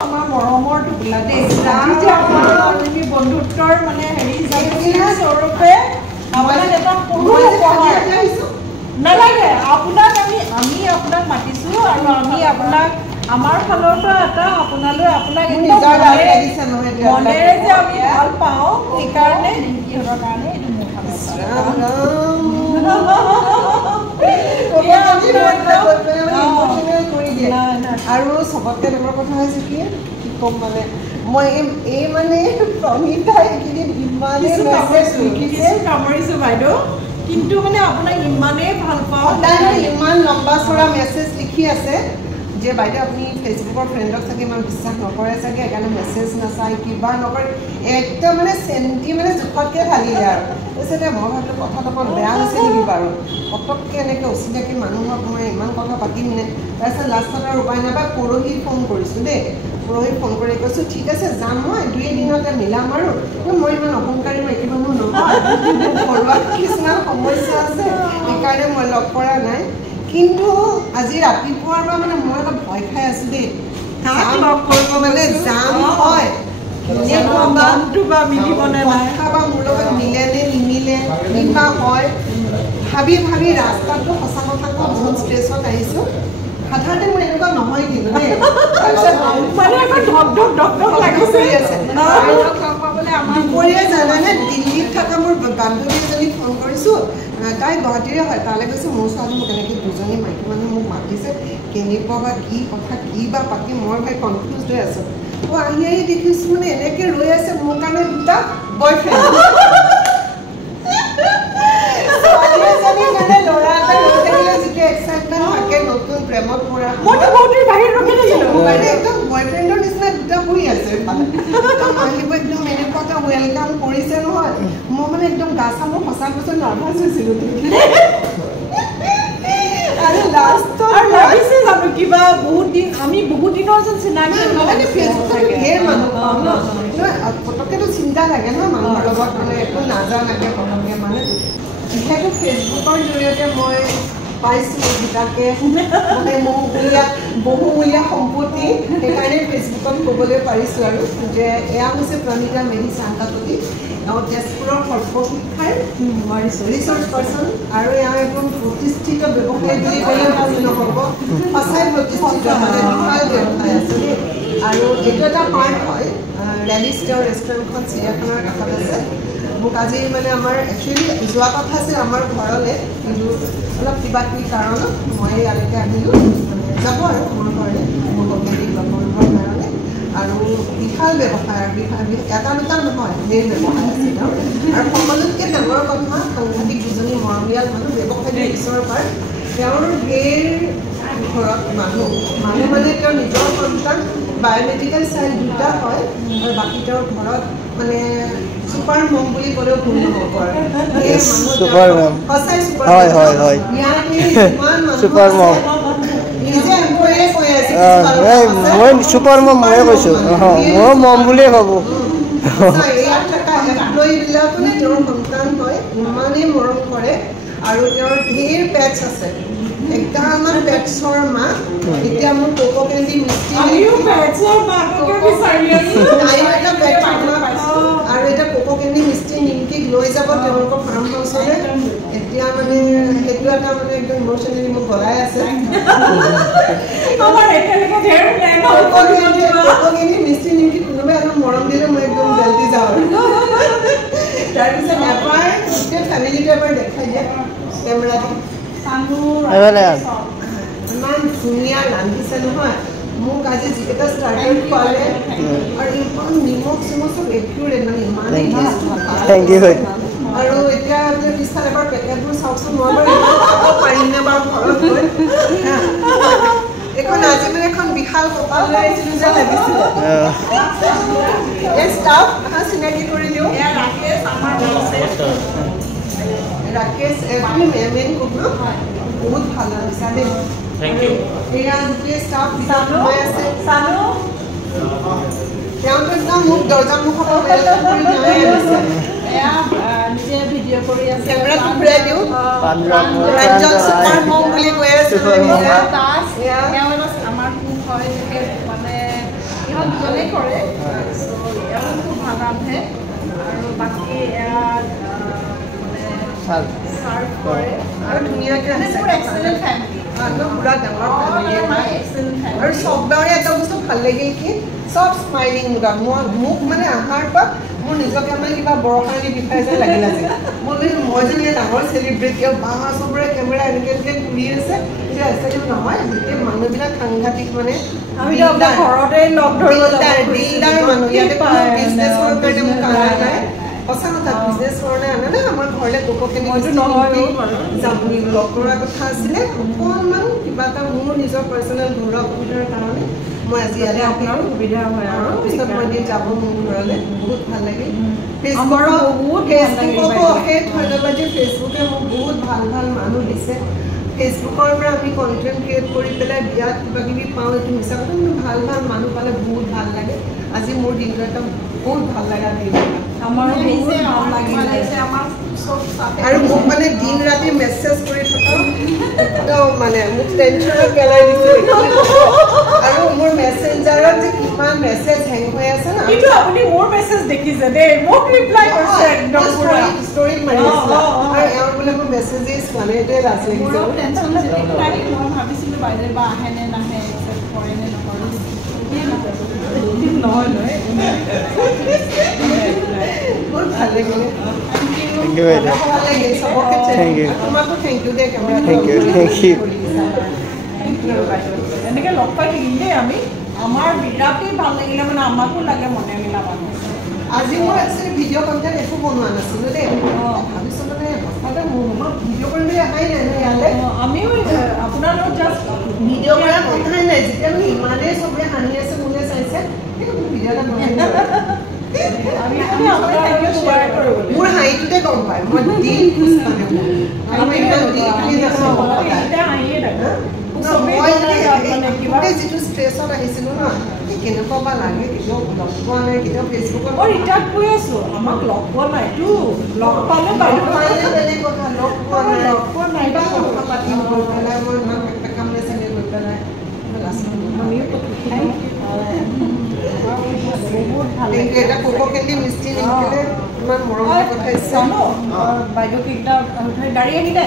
আমাৰ মৰমৰ টোপোলা দেই যে আমাৰ বন্ধুত্বৰ মানে হেৰি স্বৰূপে আপোনাক এটা সৰু উপহাৰ নালাগে আপোনাক আমি আপোনাক মাতিছোঁ আৰু আমি আপোনাক আমাৰ ফালৰ পৰা এটা আপোনালৈ আপোনাক মনেৰে যে আমি ভাল পাওঁ সেইকাৰণে সিহঁতৰ কাৰণে এইটো মোৰ ফালৰ আৰু চবতকৈ ডাঙৰ কথা হৈছে কি ক'ম মানে মই এই মানে প্ৰণীতাই এইকেইদিন ইমানেই কামুৰিছোঁ বাইদেউ কিন্তু মানে আপোনাক ইমানেই ভাল পাওঁ ইমান লম্বা চৰা মেছেজ লিখি আছে যে বাইদেউ আপুনি ফেচবুকৰ ফ্ৰেণ্ডক চাগে ইমান বিশ্বাস নকৰে চাগে সেইকাৰণে মেছেজ নাচায় কিবা নকৰে একদম মানে চেণ্টি মানে জোখতকৈ ঢালিলে আৰু তাৰপিছতে মই ভাবিলোঁ কথাটো অকণ বেয়া হৈছে নেকি বাৰু পটককৈ এনেকৈ অচিনাকি মানুহক মই ইমান কথা পাতিমনে তাৰপিছত লাষ্টত আৰু উপায় নাপায় পৰহি ফোন কৰিছোঁ দেই পৰহি ফোন কৰি কৈছোঁ ঠিক আছে যাম মই 2 দিনতে মিলাম আৰু মই ইমান অহংকাৰী মাইকী মানুহ নহয় ঘৰুৱা কিছুমান সমস্যা আছে সেইকাৰণে মই লগ কৰা নাই কিন্তু আজি ৰাতিপুৱাৰ পৰা মানে মই অলপ ভয় খাই আছোঁ দেই লগ কৰিব মানে যাম হয় মোৰ লগত মিলে নে নিমিলে কিবা হয় ভাবি ভাবি ৰাস্তাটো সঁচা কথা কৈ বহুত ষ্ট্ৰেছত আহিছোঁ সাধাৰণতে মোৰ এনেকুৱা নহয় কিন্তু দেই দুপৰীয়া জানানে দিল্লীত থকা মোৰ বান্ধৱী এজনীক ফোন কৰিছোঁ তাই গুৱাহাটীৰে হয় তালৈ গৈছে মোৰ ছোৱালী মোক এনেকৈ দুজনী মাইকী মানুহ মোক মাতিছে কেনেকুৱা বা কি কথা কি বা পাতি মই ভাই কনফিউজ হৈ আছোঁ আহি আহি দেখিছোঁ মানে এনেকৈ ৰৈ আছে মোৰ কাৰণে দুটা বয়ফ্ৰেণ্ড ল'ৰা এটা ৰৈ থাকিলে যিটো এক্সাইটমেণ্ট থাকে নতুন প্ৰেমত পৰা একদম বয়ফ্ৰেণ্ডৰ নিচিনা দুটা বহি আছে আহিব একদম এনেকুৱা এটা ৱেলকাম কৰিছে নহয় মই মানে একদম গা চা মোৰ সঁচা কৈছো নাৰ্ভাছ হৈছিলোঁ আৰু লাষ্টত লাগিছে জানো কিবা বহুত দিন আমি বহুত দিনৰ যেন চিনাকি ফেচবুকত ঢেৰ মানুহ পাওঁ ন পটককেতো চিন্তা লাগে ন মানুহৰ লগত মানে একো নাজানাকে পটককে মানে যিহেতু ফেচবুকৰ জৰিয়তে মই পাইছোঁ দুটাকে মানে বহুমূলীয়া সম্পত্তি সেইকাৰণে ফেচবুকত ক'বলৈ পাৰিছোঁ আৰু যে এয়া হৈছে প্ৰণীতা মেধি চাংকাকতি তেজপুৰৰ সৰ্বশিক্ষাৰ ৰিচাৰ্চ পাৰ্চন আৰু এয়া একদম প্ৰতিষ্ঠিত ব্যৱসায়ী বুলি ক'লে ভাল নহ'ব সঁচাই প্ৰতিষ্ঠিত মানে ভাল ব্যৱসায় আছে দেই আৰু এইটো এটা পাৰ্ট হয় ৰেলিষ্টাৰ ৰেষ্টুৰেণ্টখন চিৰিয়াখানাৰ কাষত আছে মোক আজি মানে আমাৰ একচুৱেলি যোৱা কথা আছিল আমাৰ ঘৰলৈ কিন্তু অলপ কিবা কিবি কাৰণত মই ইয়ালৈকে আহিলোঁ যাব আৰু মোৰ ঘৰলৈ মোৰ কমিটি মোৰ ঘৰ কাৰণে আৰু বিশাল ব্যৱসায় আৰু এটা দুটা নহয় ঢেৰ ব্যৱসায় আছে আৰু সকলোতকৈ ডাঙৰ কথা সাংঘাতিক দুজনী মৰমীয়াল মানুহ ব্যৱসায়ী ঈশ্বৰৰ পাৰ তেওঁৰ ঢেৰ ঘৰত মানুহ মানে তেওঁৰ নিজৰ সন্তান বায়'মেডিকেল চাইল্ড দুটা হয় আৰু বাকী তেওঁৰ ঘৰত মানে ছুপাৰ মম বুলি ক'লেও ভুল নহ'ব আৰু সঁচাই ছুপাৰ মম নিজে এম্প্লয়ে কৈ আছে মই ছুপাৰ মম ময়ে কৈছোঁ মই মম বুলিয়ে ভাবোঁ ইয়াত থকা এমপ্লয়ীবিলাকো তেওঁৰ সন্তান হয় ইমানেই মৰম কৰে আৰু তেওঁৰ ঢেৰ পেটছ আছে 51মান পেটছৰ মা এতিয়া মোৰ কোকো কেণ্ডি মিষ্টি আৰু এতিয়া কোকো কেণ্ডি মিষ্টি নিমকিক লৈ যাব তেওঁলোকৰ ফাৰ্ম হাউচলৈ এতিয়া মানে সেইটো এটা মানে একদম ইম'চনেলি মোক গলাই আছে কোকো কেণ্ডি মিষ্টি নিমকি কোনোবাই অলপ মৰম দিলে মই একদম জল্দি যাওঁ তাৰপিছত এবাৰ গোটেই ফেমিলিটো এবাৰ দেখাই দিয়ে কেমেৰা ইমান ধুনীয়া ৰান্ধিছে নহয় মোক আজি যিকেইটা ষ্টাৰ্টাৰ খোৱালে আৰু ইমান নিমখ চিমখ চব একিউৰেট মানে ইমানেই আৰু এতিয়া পিছফালে এবাৰ পেকেটবোৰ চাওকচোন মই বাৰু ইমান খাব পাৰিমনে বাৰু ঘৰত গৈ এখন আজি মানে এখন বিশাল কপাল লৈ আহিছিলোঁ যে লাগিছিলে এই ষ্টাফ চিনাকি কৰি দিওঁ ৰাকেশ তুমি মেইন কুক ন বহুত ভাল লাগিছে দেই থেংক ইউ এয়া গোটেই ষ্টাফ হৈ আছে তেওঁলোকে একদম মোক দৰ্জা মুখৰ পৰা ৱেলকাম কৰি লৈ আহিছে নিজে ভিডিঅ' কৰি আছে কেমেৰাটো ঘূৰাই দিওঁ ৰঞ্জন ছুপাৰ মম বুলি কৈ আছে আমাৰ কুক হয় মানে দুজনে কৰে এওঁ খুব ভাল ৰান্ধে আৰু বাকী চাৰ্ভ কৰে আৰু ধুনীয়াকৈ এক্সেলেণ্ট ফেমিলি পুৰা ডাঙৰ ফেমিলি আৰু চবৰে এটা বস্তু ভাল লাগিল কি চব স্মাইলিং মোক মানে আহাৰ পৰা মোৰ নিজকে মানে কিবা বৰষাৰণি বিষয় যেন লাগিল আছে মই যেনে ডাঙৰ চেলিব্ৰিটি বা চবৰে কেমেৰা এনেকৈ এনেকৈ ঘূৰি আছে এতিয়া আচলতে নহয় গোটেই মানুহবিলাক সাংঘাতিক মানে ঘৰতে লগ দিলদাৰ মানুহ ইয়াতে বিজনেছৰ কাৰণে মোক অনা নাই সঁচা কথা বিজনেছ কাৰণে অনা নাই আমাৰ ঘৰলৈ গোপখিনি যাম লগ কৰাৰ কথা আছিলে অকণমান কিবা এটা মোৰ নিজৰ পাৰ্চনেল ঘৰুৱা অসুবিধাৰ কাৰণে মই আজি ইয়াতে আপোনাৰ সুবিধা হয় আৰু পিছত মই এদিন যাব মোৰ ঘৰলৈ বহুত ভাল লাগিল ফেচবুকতো অশেষ ধন্যবাদ যে ফেচবুকে মোক বহুত ভাল ভাল মানুহ দিছে ফেচবুকৰ পৰা আমি কণ্টেণ্ট ক্ৰিয়েট কৰি পেলাই বিয়াত কিবা কিবি পাওঁ এইটো মিছা কথা কিন্তু ভাল ভাল মানুহ পালে বহুত ভাল লাগে আজি মোৰ দিনটো এটা বহুত ভাল লগা দিন আৰু মোক মানে দিন ৰাতি মেছেজ কৰি থকা একদম মানে মোক টেনশ্যনত পেলাই দিছে আৰু মোৰ মেছেঞ্জাৰত যে কিমান মেছেজ হেং হৈ আছে না কিন্তু আপুনি মোৰ মেছেজ দেখিছে দেই মোক ৰিপ্লাই কৰিছে একদম পুৰা ষ্টৰীত মাৰি আছে আৰু এওঁ বোলে মোৰ মেছেজেই চোৱা নাই এইটোৱে লাজ লাগিছে মই ভাবিছিলোঁ বাইদেউ বা আহে নে নাহে একচেপ্ট কৰে নে নকৰে বহুত ভাল লাগিলে তোমাকো থেংক ইউ দেই এনেকৈ লগ পাই থাকিম দেই আমি আমাৰ বিৰাটেই ভাল লাগিলে মানে আমাকো লাগে মনে মিলা মানুহ আজি মই একচুৱেলি ভিডিঅ' কণ্টেণ্ট একো বনোৱা নাছিলোঁ দেই ভাবিছোঁ মানে সঁচাতে মোৰ ভিডিঅ' কৰিম বুলি অহাই নাই ইয়ালৈ আমিও আপোনাৰ লগত জাষ্ট ভিডিঅ' কৰা কথাই নাই যেতিয়া মানে ইমানেই চবেই হাঁহি আছে মোলে চাইছে কিন্তু মোক ভিডিঅ' এটা বনাই মোৰ হাঁহিটোতে গম পায় মই দিন খোজ মানে মই ইমান দিন খালি মই যিটো ষ্ট্ৰেছত আহিছিলোঁ ন কেনেকুৱা বা লাগে কেতিয়াও লগ পোৱা নাই কেতিয়াও ফেচবুকত মই ৰিটাৰ্ণ কৰি আছোঁ আমাক লগ পোৱা নাইতো লগ পালে বেলেগ কথা লগ পোৱা নাই বা কথা পাতিম গৈ পেলাই মই ইমান কামলৈ চাগে গৈ পেলাই এটা কোকো কেণ্ডি মিষ্টি নিকিলে ইমান মৰমলৈ পঠাইছে বাইদেউ কেইটা গাড়ী আহিলে